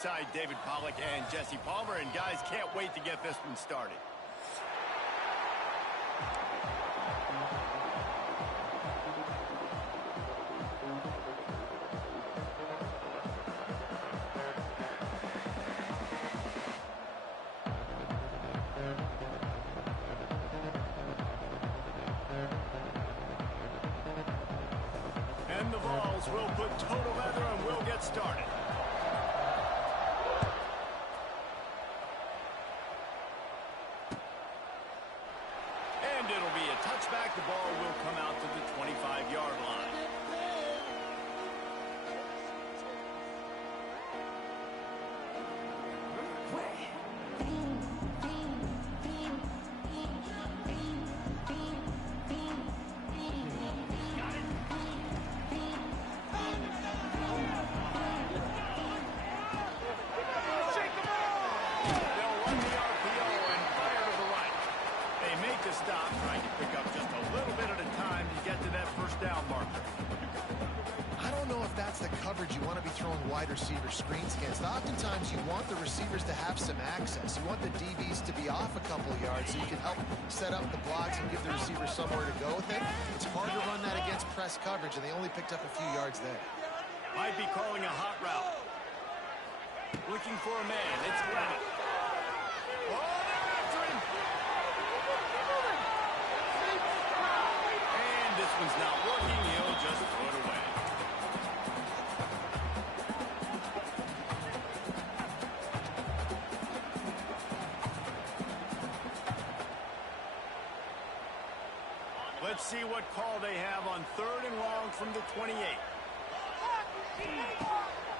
Side David Pollock and Jesse Palmer, and guys, can't wait to get this one started. And the Vols will put total leather and we'll get started. And it'll be a touchback. The ball will come out to the 25-yard line. Stop, trying to pick up just a little bit at a time to get to that first down marker. I don't know if that's the coverage you want to be throwing wide receiver screens against. Oftentimes, you want the receivers to have some access. You want the DBs to be off a couple of yards so you can help set up the blocks and give the receiver somewhere to go with it. It's hard to run that against press coverage, and they only picked up a few yards there. Might be calling a hot route. Looking for a man. It's Glennon. Oh, they're after him. And this one's not working. He'll just throw it away. Let's see what call they have on 3rd and long from the 28.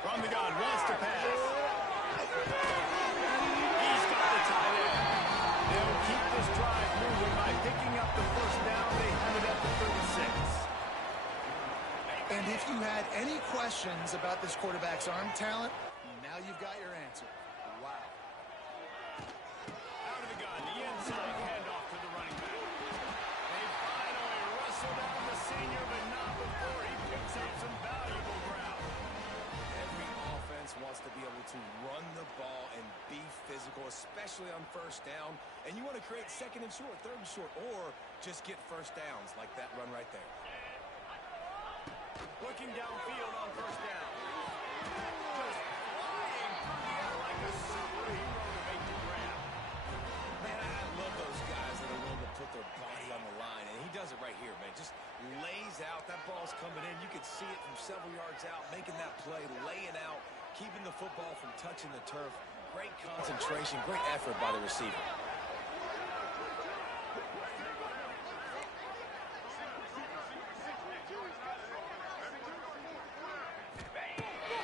From the gun, wants to pass. He's got the tight end. They'll keep this drive moving by picking up the first down. They have it at the 36. And if you had any questions about this quarterback's arm talent, now you've got your answer. Wow. Out of the gun, the inside handoff to the running back. They finally wrestle down the senior, but not before he picks up some valuable ground. Every offense wants to be able to run the ball and be physical, especially on first down. And you want to create 2nd and short, 3rd and short, or just get first downs like that run right there. Looking downfield on first down. Just flying through the air like a superhero to make the grab. Man, I love those guys that are willing to put their body on the line, and he does it right here, man. Just lays out. That ball's coming in. You can see it from several yards out, making that play, laying out, keeping the football from touching the turf. Great concentration, great effort by the receiver.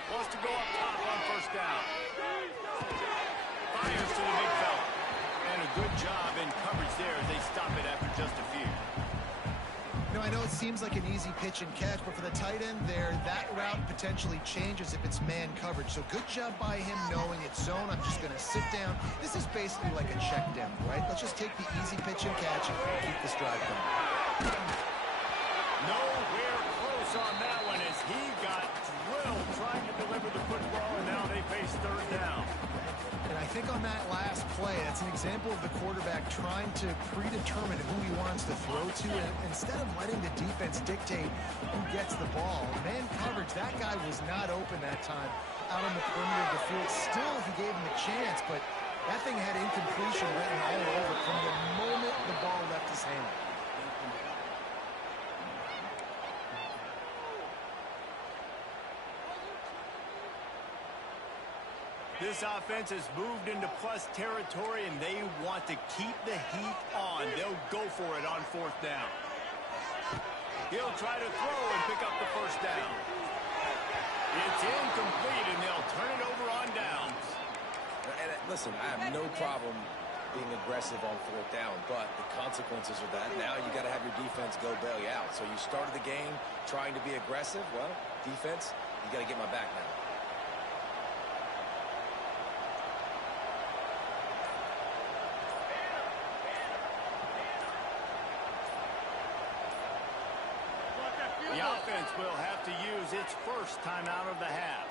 Wants to go up top on first down. Fires to the big fella. And a good job in coverage there as they stop it after just a few. You know, I know it seems like an easy pitch and catch, but for the tight end there, that route potentially changes if it's man coverage. So good job by him knowing it's zone. I'm just going to sit down. This is basically like a check down, right? Let's just take the easy pitch and catch and keep this drive going. Nowhere close on that one as he got drilled trying to deliver the football, and now they face 3rd down. And I think on that last play, that's an example of the quarterback trying to predetermine who he wants to throw to, and instead of letting the defense dictate who gets the ball. Man coverage, that guy was not open that time out on the perimeter of the field. Still, he gave him a chance, but that thing had incompletion written all over it from the moment the ball left his hand. This offense has moved into plus territory, and they want to keep the heat on. They'll go for it on 4th down. He'll try to throw and pick up the first down. It's incomplete, and they'll turn it over on downs. And listen, I have no problem being aggressive on 4th down, but the consequences of that, now you got to have your defense go bail you out. So you started the game trying to be aggressive. Well, defense, you got to get my back now. The offense will have to use its first timeout of the half.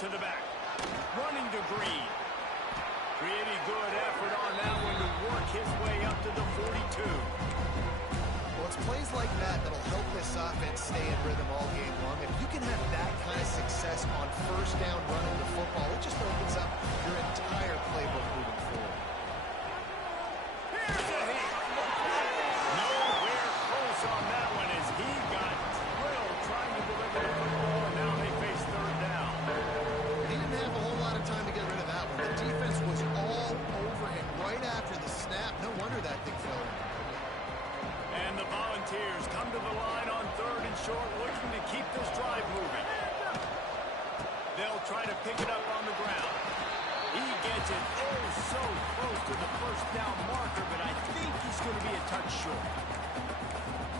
to the back. Running to Green. Pretty good effort on that one to work his way up to the 42. Well, it's plays like that that'll help this offense stay in rhythm all game long. If you can have that kind of success on first down running the football, it just opens up your entire playbook moving forward. Here's a hit. Nowhere close on that one as he got drilled trying to deliver the football, and now they face third down. He didn't have a whole lot of time to get rid of that one. The defense was all over him right after the snap. No wonder that thing fell in. And the Volunteers come to the line on third and short, looking to keep this drive moving. They'll try to pick it up on the ground. He gets it so close to the first down marker, but I think he's going to be a touch short.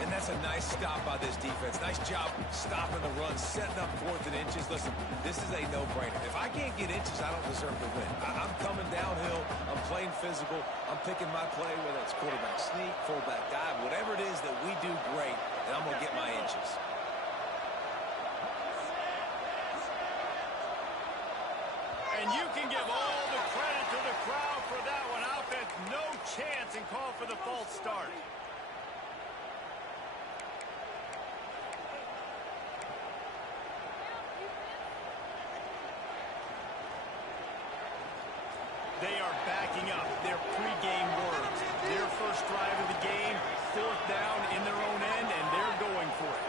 And that's a nice stop by this defense. Nice job stopping the run, setting up 4th and inches. Listen, this is a no-brainer. If I can't get inches, I don't deserve to win. I'm coming downhill. I'm playing physical. I'm picking my play, whether it's quarterback sneak, fullback dive, whatever it is that we do great, and I'm going to get my inches. And you can give all the credit to the crowd for that one. Offense, no chance, and call for the false start. They are backing up their pregame words. Their first drive of the game, 4th down in their own end, and they're going for it.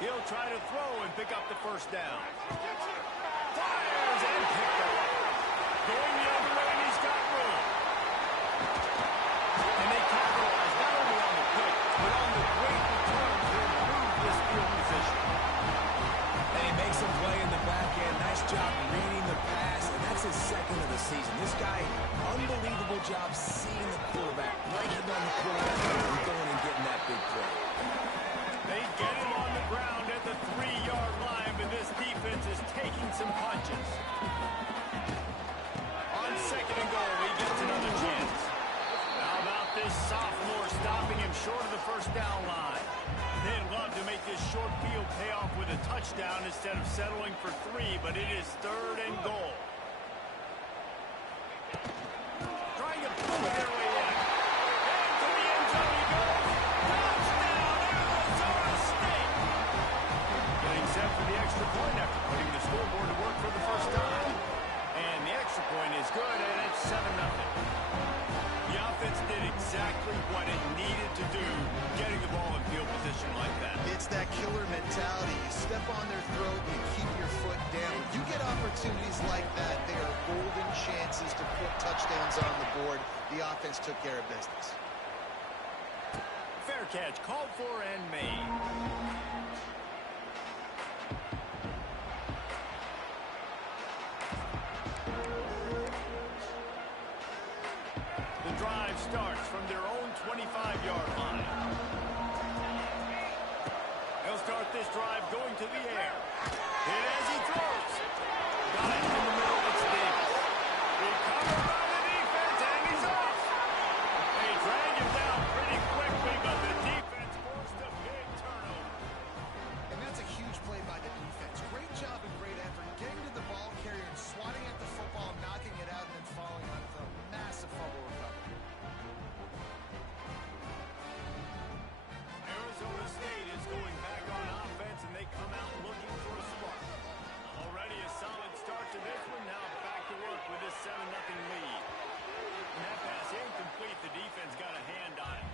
He'll try to throw and pick up the first down. Fires and picked up. Going the other way, and he's got room. And they capitalize not only on the pick, but on the great return to improve this field position. And he makes a play in the back end. Nice job reading the pass, and that's his 2nd of the season. This guy, unbelievable job seeing the quarterback, breaking down the quarterback, and going and getting that big play. They get him on the ground at the 3-yard line, but this defense is taking some punches. On 2nd and goal, he gets another chance. How about this sophomore stopping him short of the first down line? They'd love to make this short field pay off with a touchdown instead of settling for 3, but it is 3rd and goal. Trying to pull their way in. And to the end zone he goes. Touchdown, Arizona State. Getting set for the extra point after putting the scoreboard to work for the first time. And the extra point is good, and it's 7-0. The offense did exactly what it needed to do, getting the ball in field position like that. It's that killer mentality. You step on their throat, you keep your foot down. You get opportunities like that, they are golden chances to put touchdowns on the board. The offense took care of business. Fair catch, called for and made. The drive starts from their own 25-yard line. He'll start this drive going to the air. Hit as he throws. Got it in the middle. It's Davis. Recovered by the defense, and he's off. They drag him down pretty quickly, but the defense forced a big turnover. And that's a huge play by the defense. Great job and great effort. Getting to the ball carrier and swatting at the football, knocking it out, and then falling on it for a massive fumble recovery. Arizona State is going back on offense, and they come out looking for a spark. Already a solid start to this one. Now back to work with this 7-0 lead. And that pass incomplete. The defense got a hand on it.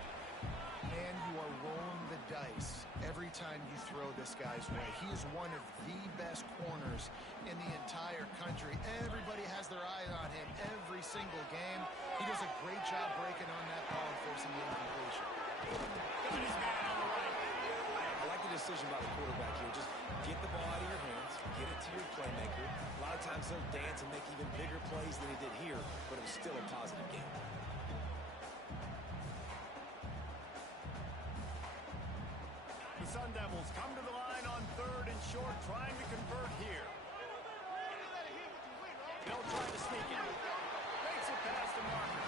And you are rolling the dice every time you throw this guy's way. He is one of the best corners in the entire country. Everybody has their eye on him every single game. He does a great job breaking on that ball and forcing the incompletion. Got his man on the right. I like the decision by the quarterback here. Just get the ball out of your hands, get it to your playmaker. A lot of times they'll dance and make even bigger plays than he did here, but it was still a positive game. The Sun Devils come to the line on 3rd and short, trying to convert here. They'll try to sneak it. Makes it past the marker.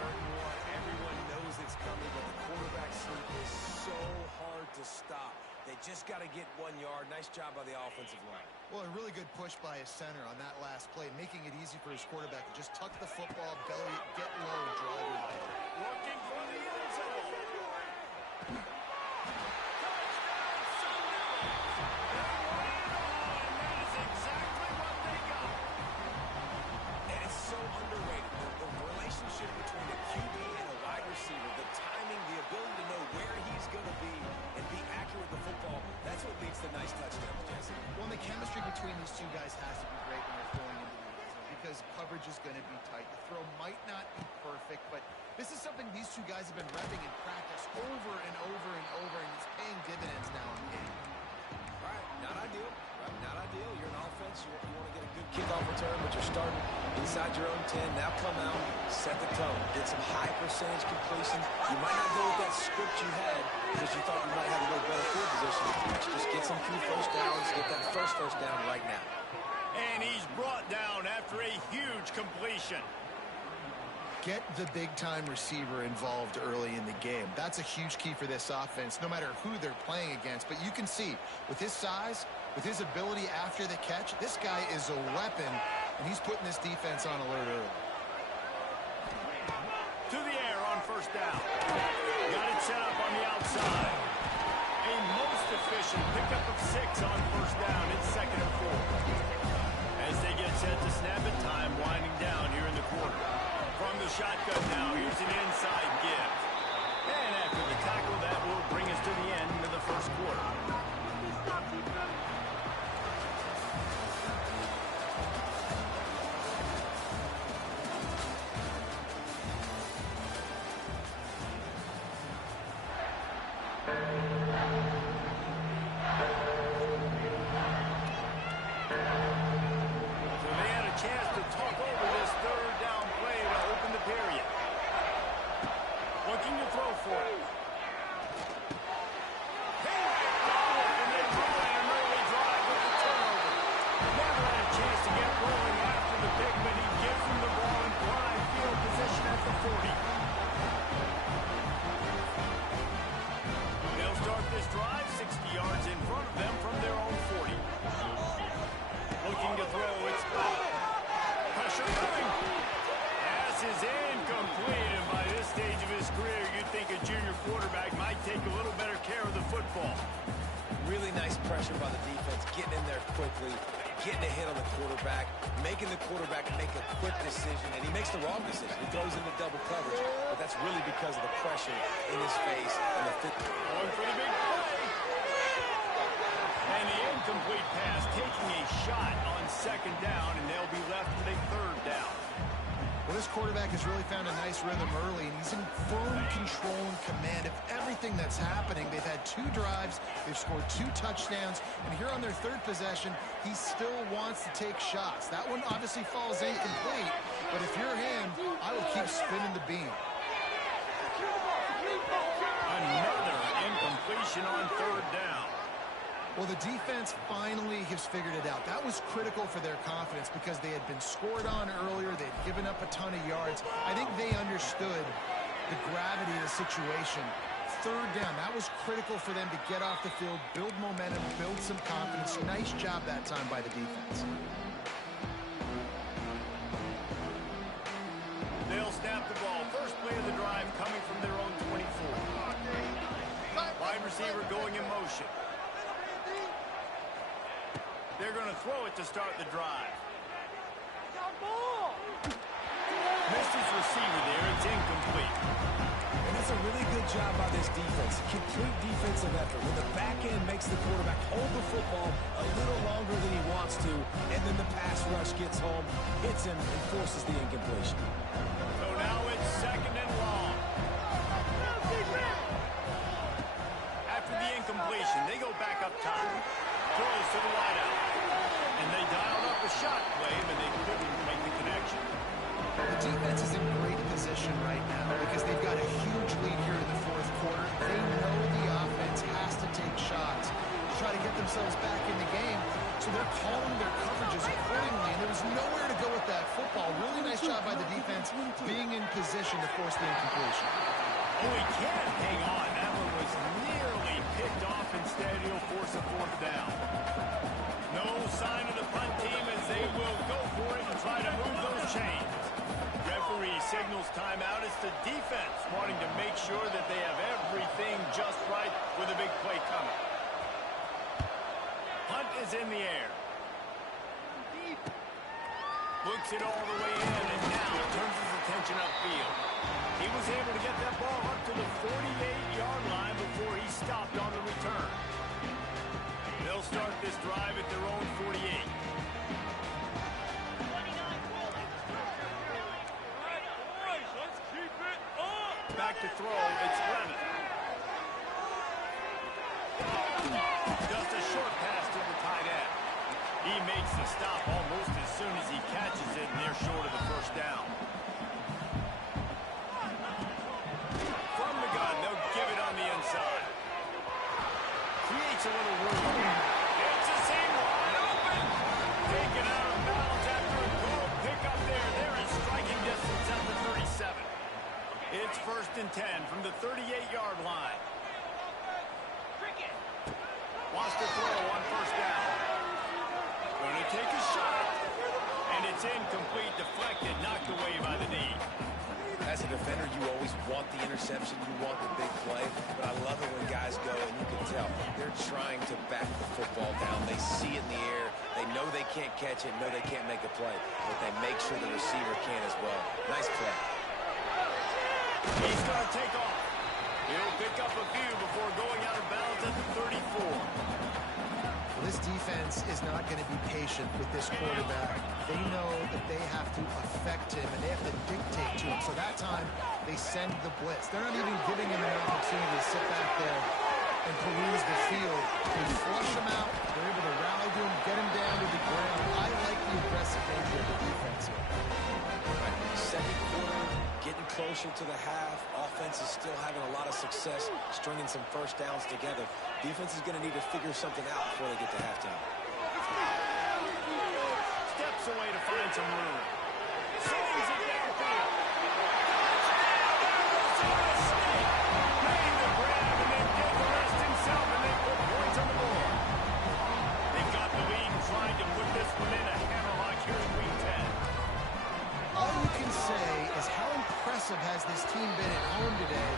3rd and 1. Everyone knows it's coming, but the quarterback sneak is so hard to stop. They They just got to get 1 yard. Nice job by the offensive line. Well, a really good push by his center on that last play, making it easy for his quarterback to just tuck the football, belly it, get low, and drive it away. Looking for the end zone. And it's so underrated. The relationship between the QB and a wide receiver, the timing, the ability to know where he's going to be and be accurate with the football, that's what leads to nice touchdowns, Jesse. Well, the chemistry between these two guys has to be great when they're throwing into the end zone because coverage is going to be tight. The throw might not be perfect, but this is something these two guys have been repping in practice over and over and over, and it's paying dividends now in the game. Right, not ideal. Right, not ideal. You're an offense. You want to get a good kickoff return, but you're starting inside your own 10. Now come out, set the tone. Get some high percentage completion. You might not go with that script you had because you thought you might have a little better field position. Just get some few first downs. Get that first down right now. And he's brought down after a huge completion. Get the big-time receiver involved early in the game. That's a huge key for this offense, no matter who they're playing against. But you can see, with his size, with his ability after the catch, this guy is a weapon, and he's putting this defense on alert early. To the air on first down. Got it set up on the outside. A most efficient pickup of 6 on first down. It's 2nd and 4. As they get set to snap it, time winding down here in the quarter. From the shotgun now, here's an inside give. And after the tackle, that will bring us to the end of the first quarter. So they had a chance to talk over this third down play to open the period. Looking to throw for it. And they run an early drive with the turnover. Never had a chance to get rolling after the pick, but he gives them the ball in prime field position at the 40. They'll start this drive 60 yards in front of them from their own 40. Looking to throw, it's out. Pressure coming. Pass is incomplete, and by this stage of his career, you'd think a junior quarterback might take a little better care of the football. Really nice pressure by the defense, getting in there quickly, getting a hit on the quarterback, making the quarterback make a quick decision, and he makes the wrong decision. He throws into double coverage, but that's really because of the pressure in his face and the fit. Going for the big play. And the incomplete pass taking a shot on 2nd down, and they'll be left with a 3rd down. Well, this quarterback has really found a nice rhythm early, and he's in firm control and command of everything that's happening. They've had 2 drives. They've scored 2 touchdowns. And here on their 3rd possession, he still wants to take shots. That one obviously falls incomplete, but if you're him, I would keep spinning the beam. Another incompletion on 3rd down. Well, the defense finally has figured it out. That was critical for their confidence because they had been scored on earlier. They had given up a ton of yards. I think they understood the gravity of the situation. 3rd down, that was critical for them to get off the field, build momentum, build some confidence. Nice job that time by the defense. They'll snap the ball. First play of the drive coming from their own 24. Wide receiver going in motion. They're going to throw it to start the drive. Missed his receiver there. It's incomplete. And that's a really good job by this defense. Complete defensive effort. When the back end makes the quarterback hold the football a little longer than he wants to, and then the pass rush gets home, hits him, and forces the incompletion. So now it's 2nd and long. After the incompletion, they go back up top. Throws to the wideout. And they dialed up a shot play, but they couldn't make the connection. The defense is in great position right now because they've got a huge lead here in the 4th quarter. They know the offense has to take shots to try to get themselves back in the game, so they're calling their coverages accordingly, and there was nowhere to go with that football. Really nice job by the defense being in position to force the incompletion. Oh, he can't hang on. That one was nearly picked off. Instead, he'll force a fourth down. No sign of the punt team as they will go for it and try to move those chains. Referee signals timeout. It's the defense wanting to make sure that they have everything just right with a big play coming. Punt is in the air. Looks it all the way in, and now turns his attention upfield. He was able to get that ball up to the 48-yard line before he stopped on the return. They'll start this drive at their own 48. Back to throw, it's Levis. Just a short pass to the tight end. He makes the stop almost as soon as he catches it, and they're short of the first down. From the gun, they'll give it on the inside. Creates a little room. It's a seam wide open. Taken out of bounds after a goal pickup there. They're in striking distance at the 37. It's 1st and 10 from the 38-yard line. Wants to throw on first down. Going to take a shot. And it's incomplete, deflected, knocked away by the knee. As a defender, you always want the interception. You want the big play. But I love it when guys go, and you can tell they're trying to back the football down. They see it in the air. They know they can't catch it, know they can't make a play. But they make sure the receiver can as well. Nice play. He's going to take off. He'll pick up a few before going out of bounds at the 34. Well, this defense is not going to be patient with this quarterback. They know that they have to affect him, and they have to dictate to him. So that time, they send the blitz. They're not even giving him an opportunity to sit back there and peruse the field. They flush him out. They're able to rally to him, get him down to the ground. I like the aggressive nature of the defense here. Second quarter, getting closer to the half. Offense is still having a lot of success stringing some first downs together. Defense is going to need to figure something out before they get to halftime. Steps away to find some room. Swings it downfield. Made the grab and then did the rest himself, and they put points on the board. They've got the lead and trying to put this one in a hammerlock here in week 10. All you can say is how impressive has this team been at home today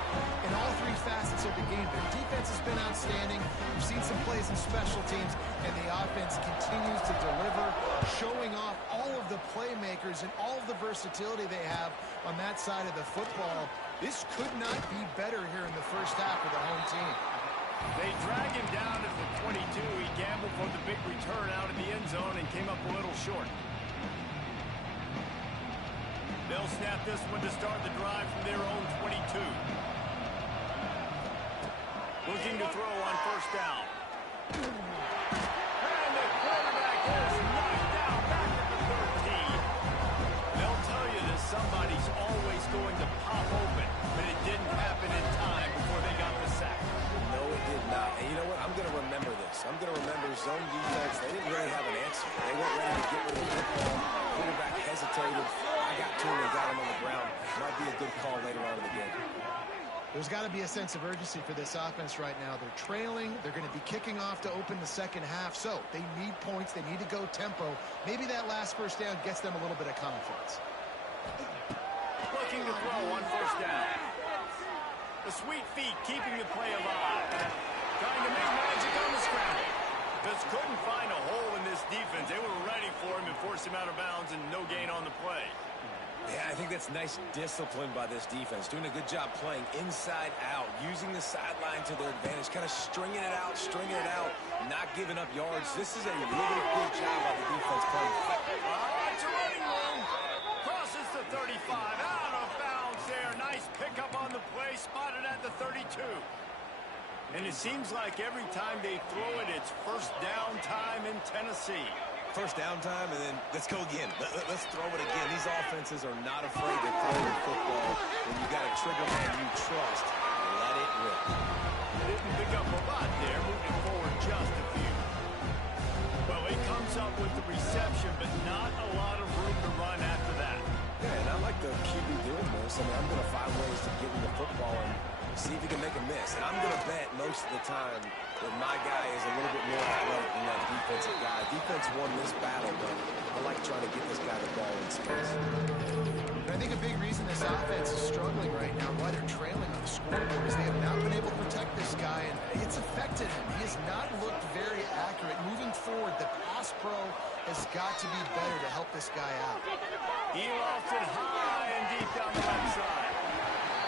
in all three facets of the game. Their defense has been outstanding. We've seen some plays in special teams, and the offense continues to deliver, showing off all of the playmakers and all of the versatility they have on that side of the football. This could not be better here in the first half for the home team. They drag him down at the 22. He gambled for the big return out in the end zone and came up a little short. They'll snap this one to start the drive from their own 22. Looking to throw on first down. And the quarterback is knocked down back at the 13. They'll tell you that somebody's always going to pop open, but it didn't happen in time before they got the sack. No, it did not. And you know what? I'm going to remember this. I'm going to remember zone defense. They didn't really have an answer. They weren't ready to get rid of the football. Quarterback hesitated. I got to him and got him on the ground. Might be a good call later on in the game. There's got to be a sense of urgency for this offense right now. They're trailing. They're going to be kicking off to open the second half. So they need points. They need to go tempo. Maybe that last first down gets them a little bit of confidence. Looking to throw on first down. The sweet feet keeping the play alive. Trying to make magic on the scramble. Just couldn't find a hole in this defense. They were ready for him and forced him out of bounds and no gain on the play. Yeah, I think that's nice discipline by this defense. Doing a good job playing inside out, using the sideline to their advantage, kind of stringing it out, not giving up yards. This is a really good job by the defense playing. It's a running room. Crosses the 35. Out of bounds there. Nice pickup on the play. Spotted at the 32. And it seems like every time they throw it, it's first down time in Tennessee. First down time, and then let's go again. Let's throw it again. These offenses are not afraid to throw the football. When you got a trigger man you trust, let it rip. They didn't pick up a lot there, moving forward just a few. Well, he comes up with the reception, but not a lot of room to run after that. Yeah, and I like the QB doing this. I mean, I'm going to find ways to get him the football and this, and I'm going to bet most of the time that my guy is a little bit more athletic than that defensive guy. Defense won this battle, but I like trying to get this guy the ball in space. And I think a big reason this offense is struggling right now, why they're trailing on the scoreboard, is they have not been able to protect this guy, and it's affected him. He has not looked very accurate. Moving forward, the pass pro has got to be better to help this guy out. He lost it high and deep down the left side.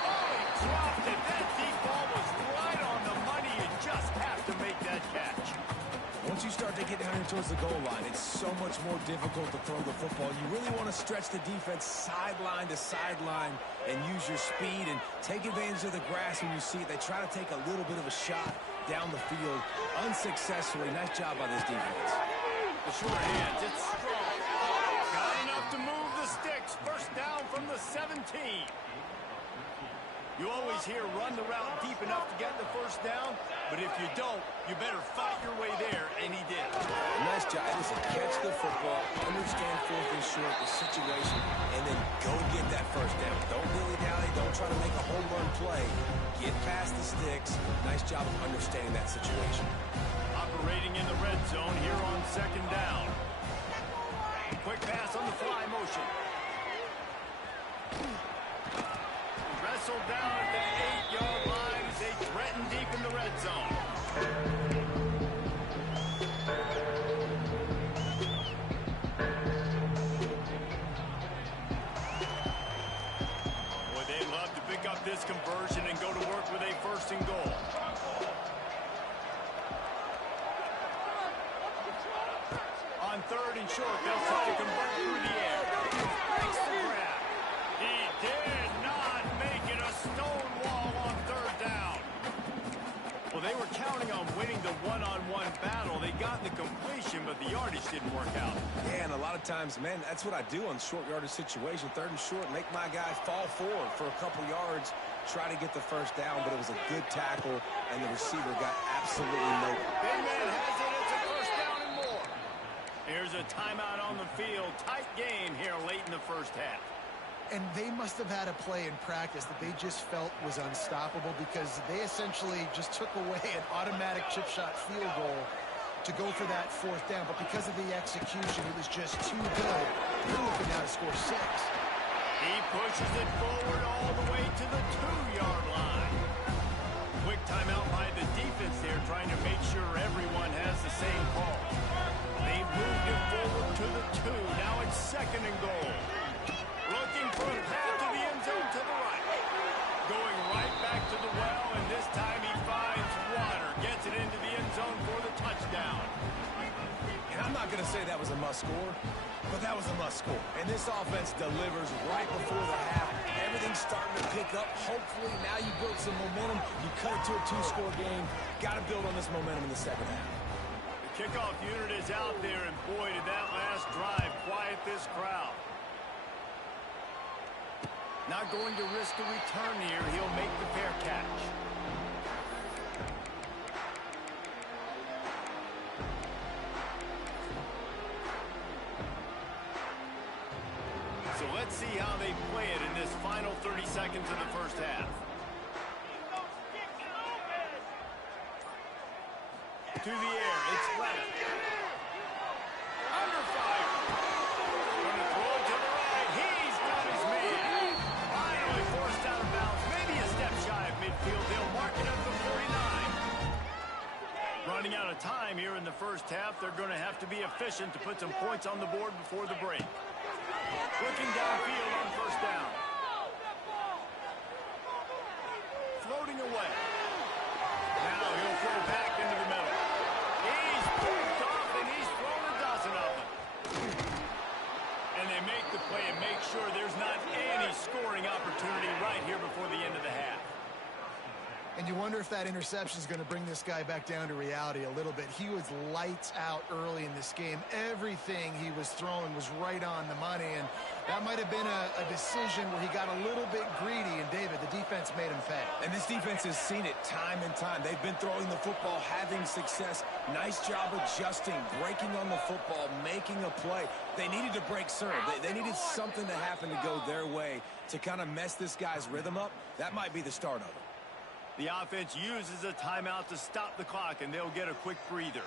Oh, he dropped it. That deep ball was right on the money. You just have to make that catch. Once you start to get down here towards the goal line, it's so much more difficult to throw the football. You really want to stretch the defense sideline to sideline and use your speed and take advantage of the grass when you see it. They try to take a little bit of a shot down the field unsuccessfully. Nice job by this defense. The short hands, it's strong. Got enough to move the sticks. First down from the 17. You always hear run the route deep enough to get the first down, but if you don't, you better fight your way there, and he did. Nice job. Listen, catch the football, understand fourth and short, the situation, and then go get that first down. Don't dilly-dally. Don't try to make a home run play. Get past the sticks. Nice job of understanding that situation. Operating in the red zone here on second down. Quick pass on the fly motion. Wrestled down at the 8-yard line as they threaten deep in the red zone. Boy, they'd love to pick up this conversion and go to work with a first and goal. On third and short, they'll try to convert through the air. Makes the grab. He did not make it a stone wall on third down. Well, they were counting on winning the one-on-one battle. They got the completion, but the yardage didn't work out. Yeah, and a lot of times, man, that's what I do on short yardage situation. Third and short, make my guy fall forward for a couple yards, try to get the first down, but it was a good tackle, and the receiver got absolutely no. Big man has it. It's a first down and more. Here's a timeout on the field. Tight game here late in the first half. And they must have had a play in practice that they just felt was unstoppable, because they essentially just took away an automatic chip shot field goal to go for that fourth down. But because of the execution, it was just too good. They're looking now to score 6. He pushes it forward all the way to the 2-yard line. Quick timeout by the defense there, trying to make sure everyone has the same call. They moved it forward to the 2. Now it's second and goal. Looking for a path to the end zone to the right. Going right back to the well, and this time he finds water. Gets it into the end zone for the touchdown. And I'm not going to say that was a must score, but that was a must score. And this offense delivers right before the half. Everything's starting to pick up. Hopefully now you build some momentum. You cut it to a 2-score game. Got to build on this momentum in the second half. The kickoff unit is out there, and boy, did that last drive quiet this crowd. Not going to risk a return here. He'll make the fair catch. So let's see how they play it in this final 30 seconds of the first half. To the air, it's left. Under fire. Going to throw it to the right. He's got his man. Finally forced out of bounds. Maybe a step shy of midfield. They'll mark it up to 49. Running out of time here in the first half. They're going to have to be efficient to put some points on the board before the break. Looking downfield on first down. Floating away. Now he'll throw back into the middle. He's picked off, and he's thrown a dozen of them. And they make the play and make sure there's not any scoring opportunity right here before the end of the half. And you wonder if that interception is going to bring this guy back down to reality a little bit. He was lights out early in this game. Everything he was throwing was right on the money, and that might have been a decision where he got a little bit greedy, and David, the defense made him pay. And this defense has seen it time and time. They've been throwing the football, having success. Nice job adjusting, breaking on the football, making a play. They needed to break serve. They needed something to happen to go their way to kind of mess this guy's rhythm up. That might be the start of it. The offense uses a timeout to stop the clock, and they'll get a quick breather.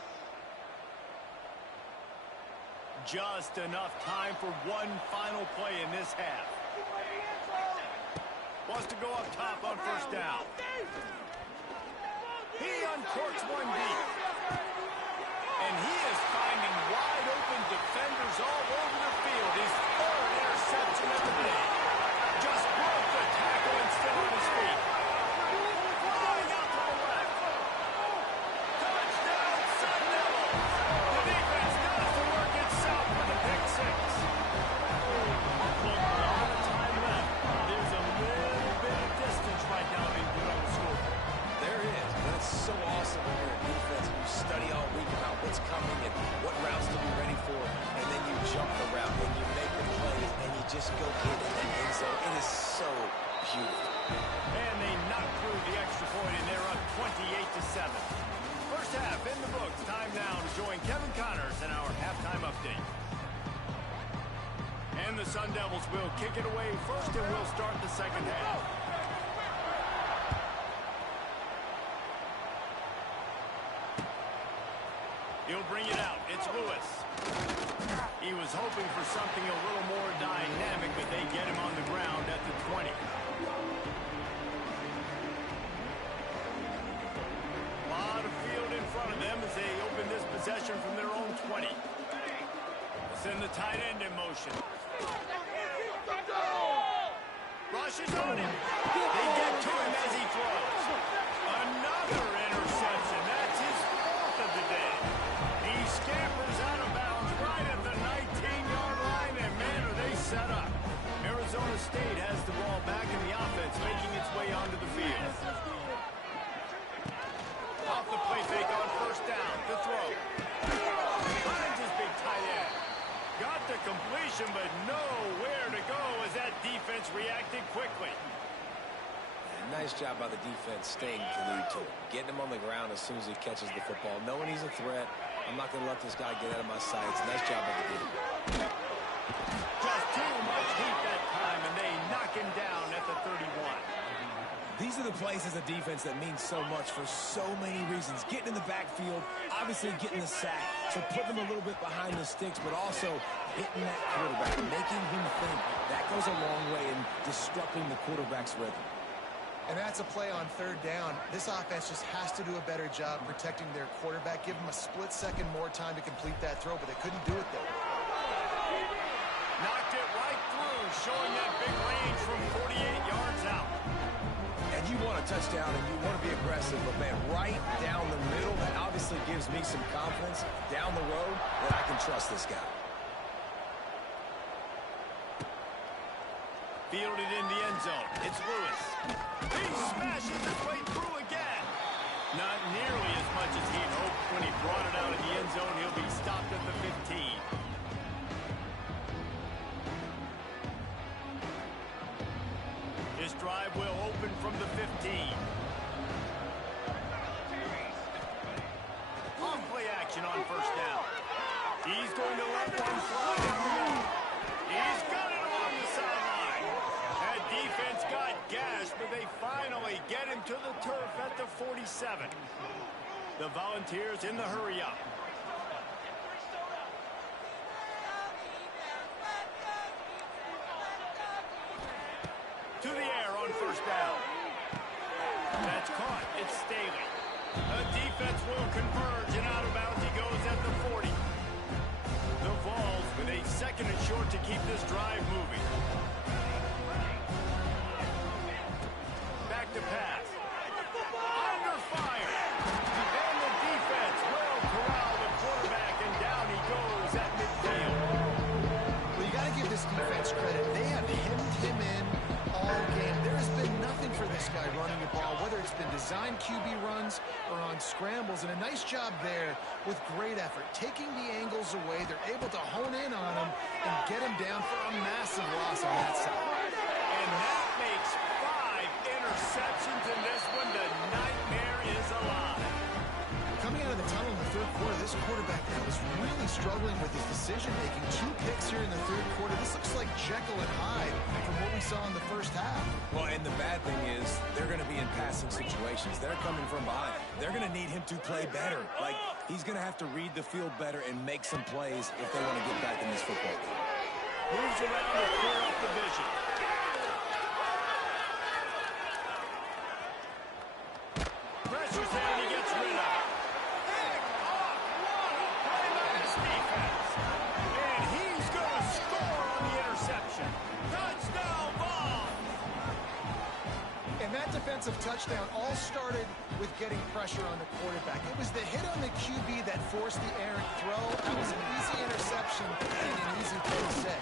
Just enough time for one final play in this half. Wants to go up top on first down. He uncorks one deep. And he is finding wide open defenders all over the field. His third interception of the day. Just broke the tackle and still on his feet. Flying out to the left. Touchdown, Sun Devils. The defense does the work itself for the pick six. Look, a lot of time left. There's a little bit of distance right now being put on the scoreboard. There is, but it's so awesome when you're a defense and you study all week about what's coming and what routes to be ready for, and then you jump the route and you make the plays and you just go get in that end zone. It is so beautiful. And they knock through the extra point, and they're up 28-7. First half in the books. Time now to join Kevin Connors in our halftime update. And the Sun Devils will kick it away first, and we'll start the second half. He'll bring it out. It's Lewis. He was hoping for something a little more dynamic, but they get him on the ground at the 20. A lot of field in front of them as they open this possession from their own 20. Send the tight end in motion. Rushes on him. They get to him as he throws. Another interception. That's his fourth of the day. He scampers out of bounds right at the 19-yard line, and man, are they set up. Arizona State has the ball back in the offense, making its way onto the field. Off the play fake on first down. The throw. Finds his big tight end. Got the completion, but nowhere to go as that defense reacted quickly. Nice job by the defense staying glued to him. Getting him on the ground as soon as he catches the football. Knowing he's a threat. I'm not going to let this guy get out of my sights. Nice job by the defense. Just too much heat that time, and they knock him down at the 31. These are the plays as a defense that mean so much for so many reasons. Getting in the backfield, obviously getting the sack, so putting them a little bit behind the sticks, but also hitting that quarterback, making him think. That goes a long way in disrupting the quarterback's rhythm. And that's a play on third down. This offense just has to do a better job protecting their quarterback. Give them a split second more time to complete that throw, but they couldn't do it there. Knocked it right through, showing that big range from 48 yards out. And you want a touchdown and you want to be aggressive, but man, right down the middle, that obviously gives me some confidence down the road that I can trust this guy. Fielded in the end zone. It's Lewis. He smashes his way through again. Not nearly as much as he'd hoped when he brought it out of the end zone. He'll be stopped at the 15. This drive will open from the 15. On play action on first down. He's going to let one fly. He's got it along the sideline. That defense got gashed, but they finally get him to the turf at the 47. The Volunteers in the hurry-up. To the air on first down. That's caught. It's Staley. The defense will converge, and out of bounds he goes at the 40. The Vols with a second and short to keep this drive moving. Back to pass. Under fire. And the defense will corral the quarterback, and down he goes at midfield. Well, you got to give this defense credit. They have hemmed him in all game. There has been nothing for this guy running the ball, whether it's been designed QB runs or on scrambles, and a nice job there with great effort. Taking the angles away, they're able to hone in on him and get him down for a massive loss on that side. And that makes 5 interceptions in this one. The nightmare is alive. Coming out of the tunnel in the third quarter, this quarterback now is really struggling with his decision-making. 2 picks here in the third quarter. This looks like Jekyll and Hyde from what we saw in the first half. Well, and the bad thing is they're going to be in passing situations. They're coming from behind. They're going to need him to play better. Like, he's going to have to read the field better and make some plays if they want to get back in this football game. Moves around to clear up the vision. Pressure's there and he gets rid of it. Pick off! What a play by this defense. And he's going to score on the interception. Touchdown ball! And that defensive touchdown all started with getting pressure on the quarterback. It was the hit on the QB that forced the errant throw. That was an easy interception and an easy pick 6.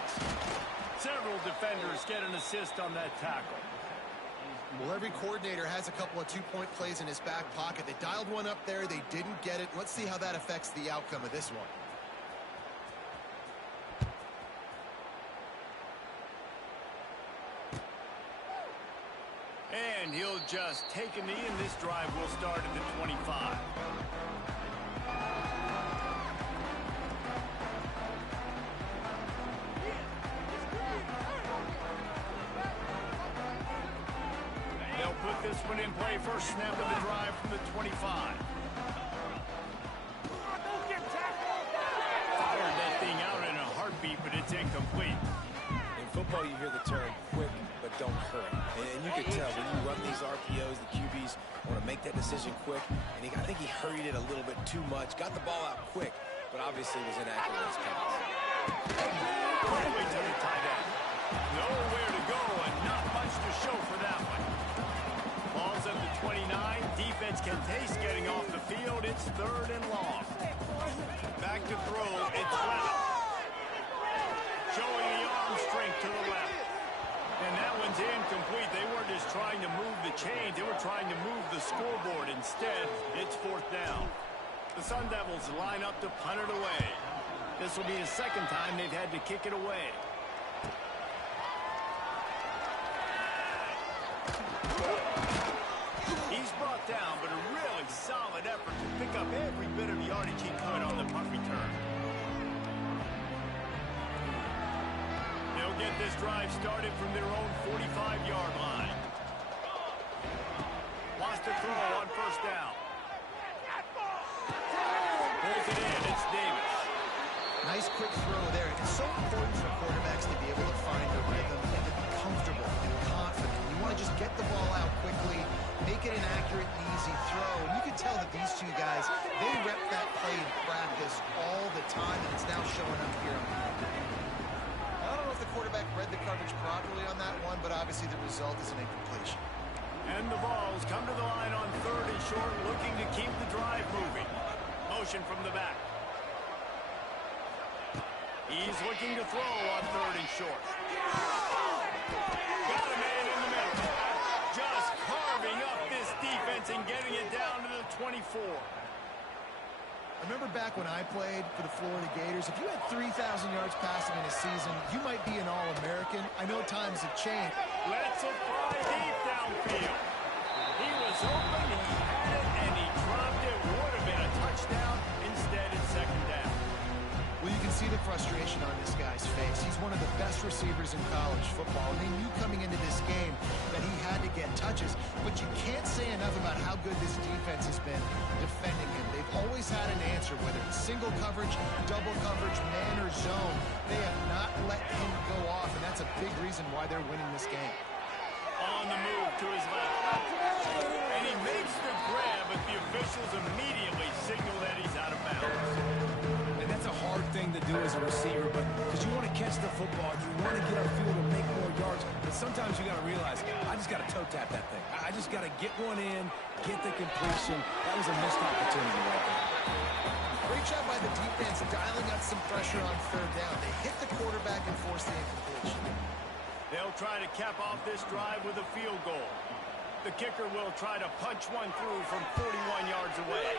Several defenders get an assist on that tackle. Well, every coordinator has a couple of 2-point plays in his back pocket. They dialed one up there. They didn't get it. Let's see how that affects the outcome of this one. And he'll just take a knee, and this drive will start at the 25. They'll put this one in play. First snap of the drive from the 25. Fired that thing out in a heartbeat, but it's incomplete. In football, you hear the term quick, but don't hurry. And you can tell when you run these RPOs, the QBs want to make that decision quick. And I think he hurried it a little bit too much. Got the ball out quick, but obviously was inaccurate in his pass. All the way to the tight end. Nowhere to go and not much to show for that one. Ball's at the 29. Defense can taste getting off the field. It's 3rd and long. Back to throw. It's left. Showing the arm strength to the left. And that one's incomplete. They weren't just trying to move the chains. They were trying to move the scoreboard. Instead, it's 4th down. The Sun Devils line up to punt it away. This will be the second time they've had to kick it away. He's brought down, but a really solid effort to pick up every bit of yardage he could on the punt return. They'll get this drive started from their own 45-yard line. Wants to throw on 1st down. Pulls it in. It's Davis. Nice quick throw there. It's so important for quarterbacks to be able to find a rhythm and to be comfortable and confident. You want to just get the ball out quickly, make it an accurate and easy throw. And you can tell that these two guys, they rep that play in practice all the time, and it's now showing up here on the field. I don't know if the quarterback read the coverage properly on that one, but obviously the result is an incompletion. And the balls come to the line on 3rd and short, looking to keep the drive moving. Motion from the back. He's looking to throw on 3rd and short. Got a man in the middle. Just carving up this defense and getting it down to the 24. I remember back when I played for the Florida Gators, if you had 3,000 yards passing in a season, you might be an All-American. I know times have changed. Let's a fly deep downfield. He was open, he had it, and he dropped it. Would have been a touchdown. Instead, it's 2nd down. Well, you can see the frustration on this guy's face. He's one of the best receivers in college football. And they knew coming into this game that he had to get touches. But you can't say enough about how good this defense has been defending him. They've always had an answer, whether it's single coverage, double coverage, man or zone. They have not let him go off, and that's a big reason why they're winning this game. On the move to his left. And he makes the grab, but the officials immediately signal that he's out of bounds. And that's a hard thing to do as a receiver, but because you want to catch the football, you want to get upfield and make more yards, but sometimes you got to realize, I just got to toe tap that thing. I just got to get one in, get the completion. That was a missed opportunity right there. Great job by the defense dialing up some pressure on 3rd down. They hit the quarterback and forced the incompletion. They'll try to cap off this drive with a field goal. The kicker will try to punch one through from 41 yards away.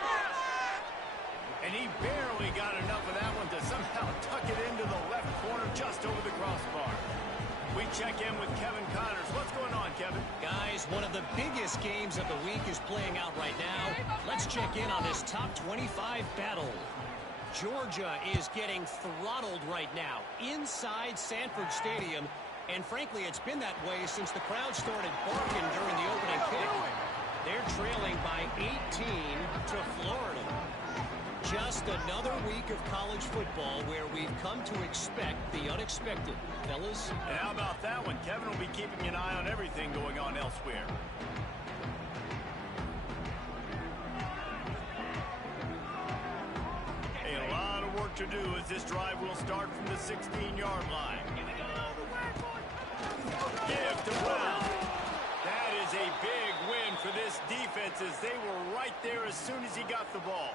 And he barely got enough of that one to somehow tuck it into the left corner just over the crossbar. We check in with Kevin Connors. What's going on, Kevin? Kevin. Guys, one of the biggest games of the week is playing out right now. Let's check in on this top 25 battle. Georgia is getting throttled right now inside Sanford Stadium. And frankly, it's been that way since the crowd started barking during the opening kick. They're trailing by 18 to Florida. Just another week of college football where we've come to expect the unexpected. Fellas? And how about that one? Kevin will be keeping an eye on everything going on elsewhere. A lot of work to do as this drive will start from the 16-yard line. Give to Brown. That is a big win for this defense as they were right there as soon as he got the ball.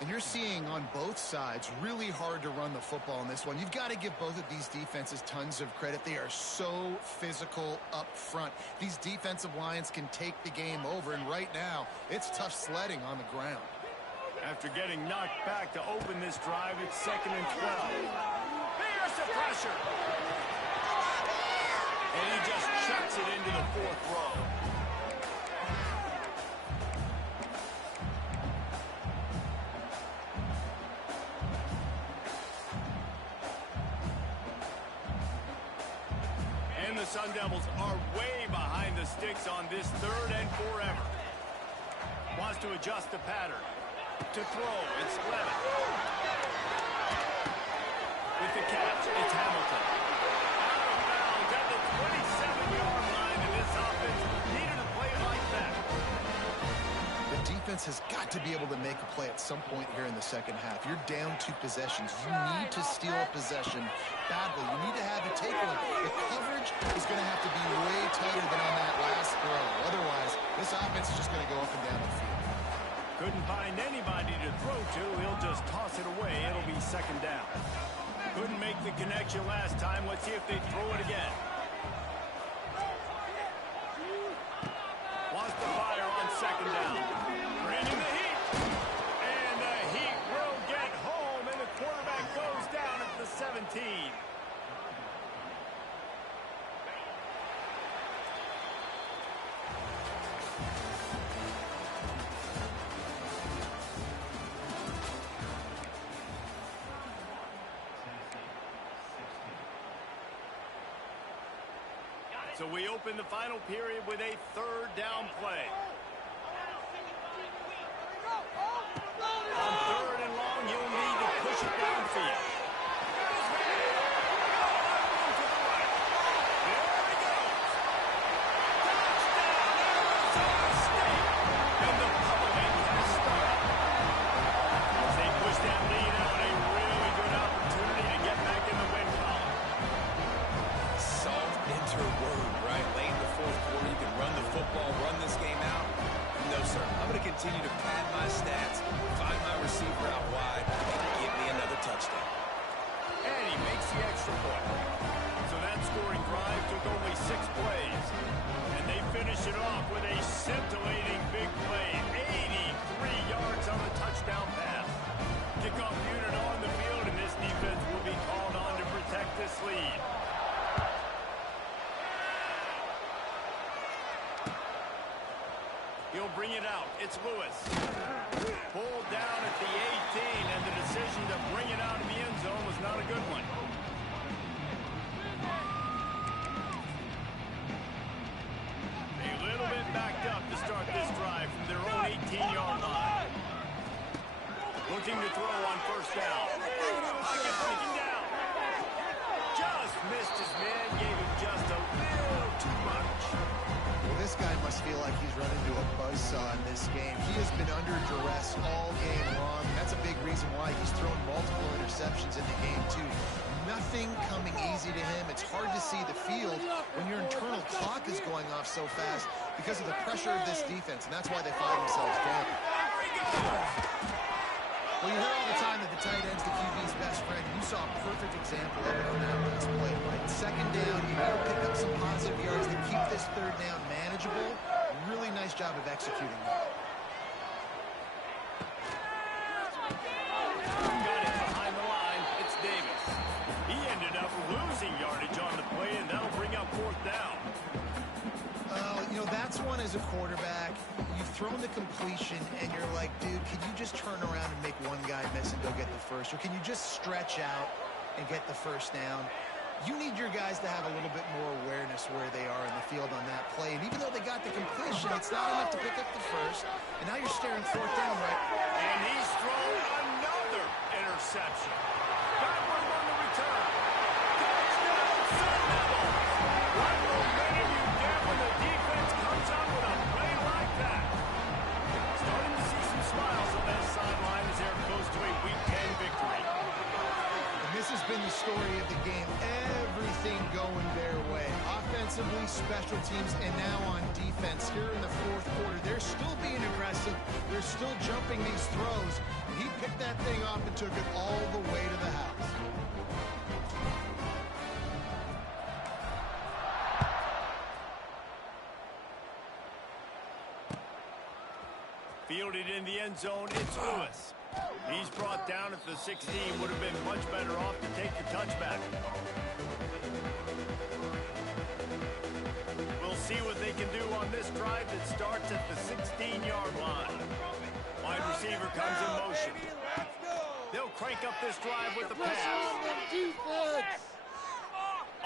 And you're seeing on both sides really hard to run the football in this one. You've got to give both of these defenses tons of credit. They are so physical up front. These defensive lines can take the game over, and right now it's tough sledding on the ground. After getting knocked back to open this drive, it's 2nd and 12. There's the pressure. And he just chucks it into the 4th row. And the Sun Devils are way behind the sticks on this 3rd and forever. Wants to adjust the pattern. To throw, it's Levitt. With the catch, it's Hamilton. Out of bounds at the 27-yard line, and this offense needed a play like that. The defense has got to be able to make a play at some point here in the second half. You're down 2 possessions. You need to steal a possession badly. You need to have a takeaway. The coverage is going to have to be way tighter than on that last throw. Otherwise, this offense is just going to go up and down the field. Couldn't find anybody to throw to. He'll just toss it away. It'll be 2nd down. Couldn't make the connection last time. Let's see if they throw it again. Wants to fire on 2nd down. Bringing the heat. And the Heat will get home, and the quarterback goes down at the 17. So we open the final period with a 3rd down play. On 3rd and long, you'll need to push it downfield. There he goes. Touchdown, Arizona State. And the public has started. As they push that lead out, a really good opportunity to get back in the win column. Salt into word, right? Late in the 4th quarter, you can run the football, run this game out. No, sir. I'm going to continue to pad my stats, find my receiver out wide, and give me another touchdown. And he makes the extra point. So that scoring drive took only 6 plays. And they finish it off with a scintillating big play. 83 yards on the touchdown pass. Kickoff unit on the field, and this defense will be called on to protect this lead. He'll bring it out. It's Lewis. Pulled down at the 18, and the decision to bring it out of the end zone was not a good one. A little bit backed up to start this drive from their own 18-yard line. Looking to throw on 1st down. Pocket breaking down. Just missed his man, gave him just a little too much. Well, this guy must feel like he's run into a buzzsaw in this game. He has been under duress all game long. That's a big reason why he's thrown multiple interceptions in the game, too. Nothing coming easy to him. It's hard to see the field when your internal clock is going off so fast because of the pressure of this defense, and that's why they find themselves down. Well, you hear all the time that the tight end's the QB's best friend. You saw a perfect example of it on that last play, right? 2nd down, you got to pick up some positive yards to keep this 3rd down manageable. Really nice job of executing that. Got it behind the line. It's Davis. He ended up losing yardage on the play, and that'll bring up 4th down. as a quarterback, you've thrown the completion, and you're like, dude, can you just turn around and make one guy miss and go get the first? Or can you just stretch out and get the first down? You need your guys to have a little bit more awareness where they are in the field on that play. And even though they got the completion, it's not enough to pick up the first. And now you're staring fourth down, right? And he's thrown another interception. Backward on the return. Touchdown, Sun Devils. What momentum you get when the defense comes out with a play like that. Starting to see some smiles on that sideline as they're close to a Week 10 victory. And this has been the story of the game. Everything going their way. Offensively, special teams, and now on defense. Here in the fourth quarter, they're still being aggressive. They're still jumping these throws. And he picked that thing up and took it all the way to the house. Fielded in the end zone, it's Lewis. He's brought down at the 16. Would have been much better off to take the touchback. We'll see what they can do on this drive that starts at the 16-yard line. Wide receiver comes in motion. They'll crank up this drive with the pass.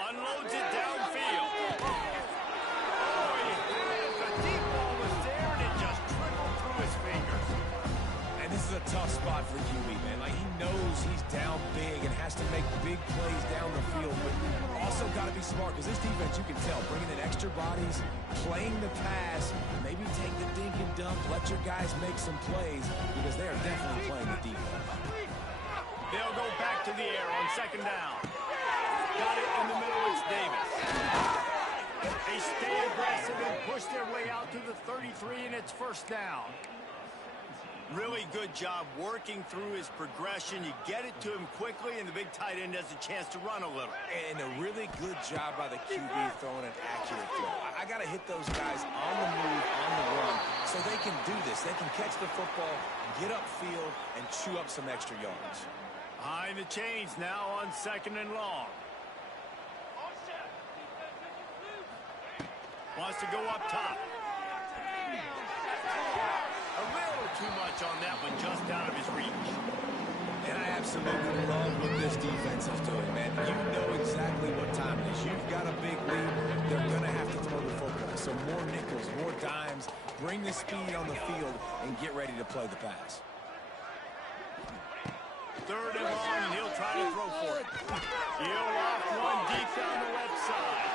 Unloads it downfield. Oh, he had it. The deep ball was there, and it just trickled through his fingers. And this is a tough spot for QB, man. Like, he knows he's down big and has to make big plays down the field, but also got to be smart because this defense, you can tell, bringing in extra bodies, playing the pass, maybe take the dink and dunk, let your guys make some plays because they are definitely playing the defense. They'll go back to the air on second down. Got it in the middle, it's Davis. They stay aggressive and push their way out to the 33, and it's first down. Really good job working through his progression. You get it to him quickly, and the big tight end has a chance to run a little. And a really good job by the QB throwing an accurate throw. I got to hit those guys on the move, on the run, so they can do this. They can catch the football, get upfield, and chew up some extra yards. Behind the chains now on second and long. Wants to go up top. A little too much on that one, just out of his reach. And I absolutely love what this defense is doing, man. You know exactly what time it is. You've got a big lead. They're going to have to throw the football. So more nickels, more dimes, bring the speed on the field, and get ready to play the pass. Third and long, and he'll try to throw for it. He'll off one deep down the left side.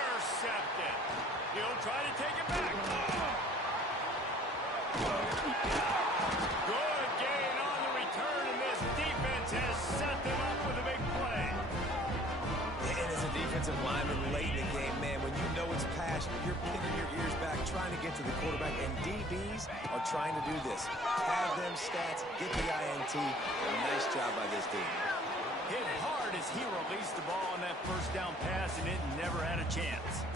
Intercepted. He'll try to take it back. Good gain on the return, and this defense has set them up with a big play. And as a defensive lineman late in the game, man, when you know it's past, you're pinning your ears back, trying to get to the quarterback, and DBs are trying to do this. Have them stats, get the INT. A nice job by this team. Hit hard as he released the ball on that first down pass, and it never had a chance.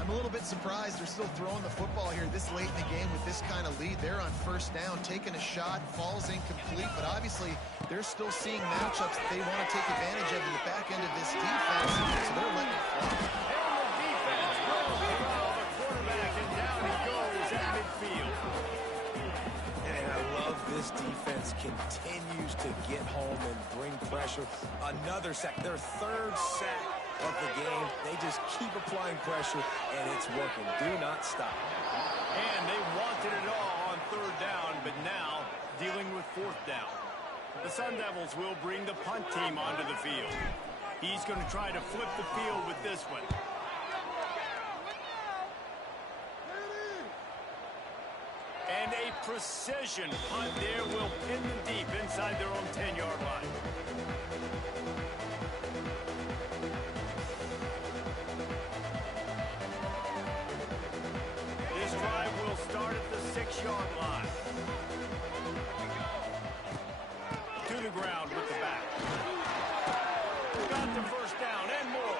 I'm a little bit surprised they're still throwing the football here this late in the game with this kind of lead. They're on first down, taking a shot, falls incomplete, but obviously they're still seeing matchups that they want to take advantage of in the back end of this defense, so they're letting it fly. And the defense will corral the quarterback, and down he goes at midfield. And I love this defense continues to get home and bring pressure. Another sack, their third sack of the game. They just keep applying pressure, and it's working. Do not stop. And they wanted it all on third down, but now dealing with fourth down. The Sun Devils will bring the punt team onto the field. He's going to try to flip the field with this one. And a precision punt there will pin them deep inside their own 10-yard line. This drive will start at the 6-yard line. To the ground with the back. Got the first down and more.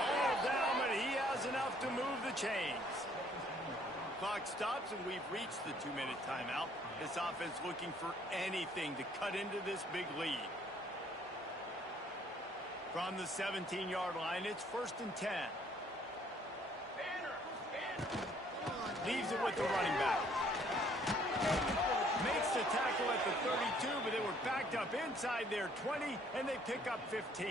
All down, but he has enough to move the chains. Clock stops, and we've reached the 2-minute timeout. This offense looking for anything to cut into this big lead. From the 17-yard line, it's first and 10. Leaves it with the running back. Makes the tackle at the 32, but they were backed up inside their 20, and they pick up 15.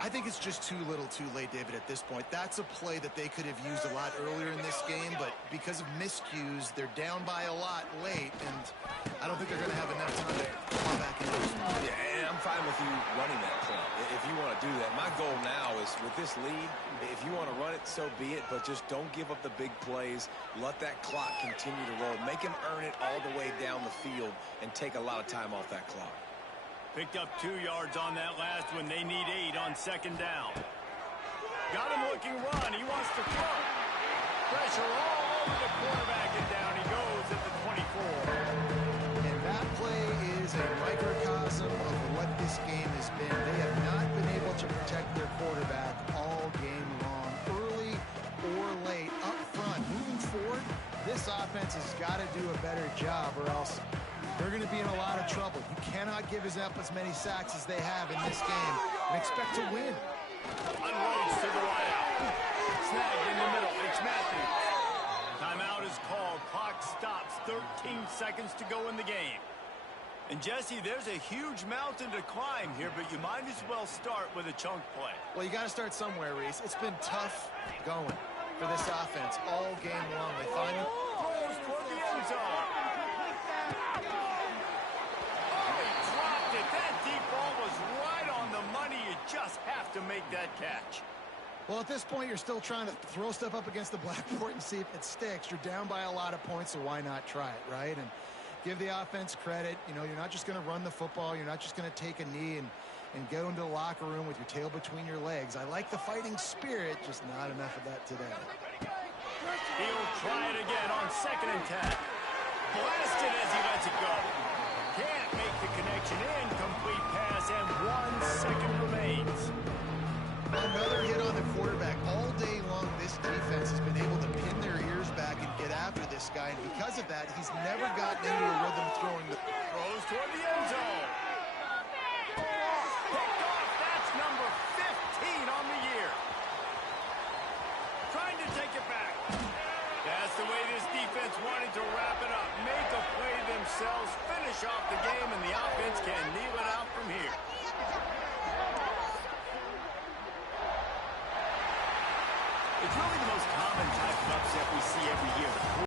I think it's just too little too late, David, at this point. That's a play that they could have used a lot earlier in this game, but because of miscues, they're down by a lot late, and I don't think they're going to have enough time to come back into this. Yeah, and I'm fine with you running that play if you want to do that. My goal now is with this lead, if you want to run it, so be it, but just don't give up the big plays. Let that clock continue to roll. Make him earn it all the way down the field and take a lot of time off that clock. Picked up 2 yards on that last one. They need 8 on second down. Got him looking run. He wants to throw. Pressure all over the quarterback, and down he goes at the 24. And that play is a microcosm of what this game has been. They have not been able to protect their quarterback all game long, early or late, up front. Moving forward, this offense has got to do a better job, or else they're going to be in a lot of trouble. You cannot give up as many sacks as they have in this game and expect to win. Unloads to the wideout. Snagged in the middle. It's Matthews. Timeout is called. Clock stops. 13 seconds to go in the game. And, Jesse, there's a huge mountain to climb here, but you might as well start with a chunk play. Well, you got to start somewhere, Reese. It's been tough going for this offense all game long. They finally throws toward the end zone. That deep ball was right on the money. You just have to make that catch. Well, at this point, you're still trying to throw stuff up against the blackboard and see if it sticks. You're down by a lot of points, so why not try it, right? And give the offense credit. You know, you're not just going to run the football. You're not just going to take a knee and go into the locker room with your tail between your legs. I like the fighting spirit, just not enough of that today. He'll try it again on 2nd and 10. Blasted as he lets it go. Can't make the connection. Incomplete pass, and 1 second remains. Another hit on the quarterback. All day long, this defense has been able to pin their ears back and get after this guy, and because of that, he's never gotten into a rhythm throwing the throws toward the end zone. Picked off. That's number 15 on the year. Trying to take it back. That's the way this defense wanted to wrap it up. Make a play themselves, finish off the game, and the offense can kneel it out from here. It's really the most common type of upset we see every year.